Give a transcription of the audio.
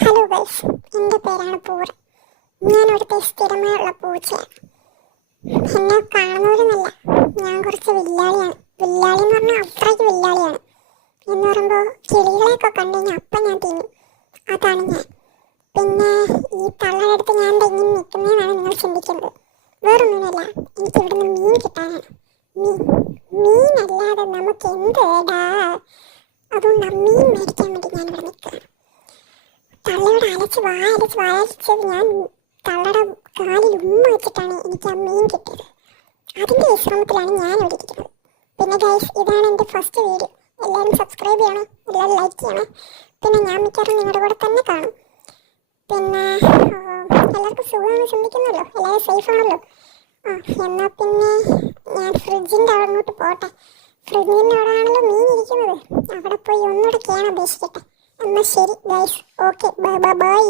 Hello guys, എൻ്റെ പേരാണ് പൂർ. ഞാനിവിടുത്തെ സ്ഥിരമായുള്ള പൂച്ചയാണ്. എന്നെ കാണുന്നവരെന്നല്ല, ഞാൻ കുറച്ച് വില്ലാളിയാണ്. വില്ലാളി എന്ന് പറഞ്ഞാൽ അത്രയ്ക്ക് വില്ലാളിയാണ്. എന്ന് പറയുമ്പോൾ കിളികളെയൊക്കെ കണ്ടു കഴിഞ്ഞാൽ അപ്പം ഞാൻ തിന്നും. അതാണ് ഞാൻ. പിന്നെ ഈ തള്ളയുടെ ഞാൻ തെങ്ങിൽ നിൽക്കുന്നതെന്നാണ് നിങ്ങൾ ചിന്തിക്കുന്നത്. വേറൊന്നുമില്ല, എനിക്ക് ഇവിടുന്ന് മീൻ കിട്ടാനാണ്. മീനല്ലാതെ നമുക്ക് എന്ത് ഏടാ. അതുകൊണ്ട് ആ മീൻ മേടിക്കാൻ വേണ്ടി ഞാനിവിടെ നിൽക്കുകയാണ്. തള്ളയുടെ വായരച്ചത് ഞാൻ തള്ളയുടെ കാലിൽ ഉമ്മ വെച്ചിട്ടാണ് എനിക്ക് ആ മീൻ കിട്ടിയത്. അതിൻ്റെ വിശ്രമത്തിലാണ് ഞാൻ ഇവിടെ ഇരിക്കുന്നത്. പിന്നെ ഗൈസ്, ഇതാണ് എൻ്റെ ഫസ്റ്റ് വീഡിയോ. എല്ലാവരും സബ്സ്ക്രൈബ് ചെയ്യണം, എല്ലാവരും ലൈക്ക് ചെയ്യണം. പിന്നെ ഞാൻ മിക്കവാറും നിങ്ങളുടെ കൂടെ തന്നെ കാണും. പിന്നെ എല്ലാവർക്കും സുഖമാണ് ചിന്തിക്കുന്നല്ലോ, എല്ലാവരും സേഫ് ആണല്ലോ. എന്നാൽ പിന്നെ ഞാൻ ഫ്രിഡ്ജിൻ്റെ അങ്ങോട്ട് പോട്ടെ. ഫ്രിഡ്ജിൻ്റെ അവിടെ ആണല്ലോ മീൻ ഇരിക്കുന്നത്. അവിടെ പോയി ഒന്നുകൂടെ ചെയ്യാൻ അപേക്ഷിക്കട്ടെ. എന്നാൽ ശരി ഗൈസ്, ഓക്കെ, ബൈ.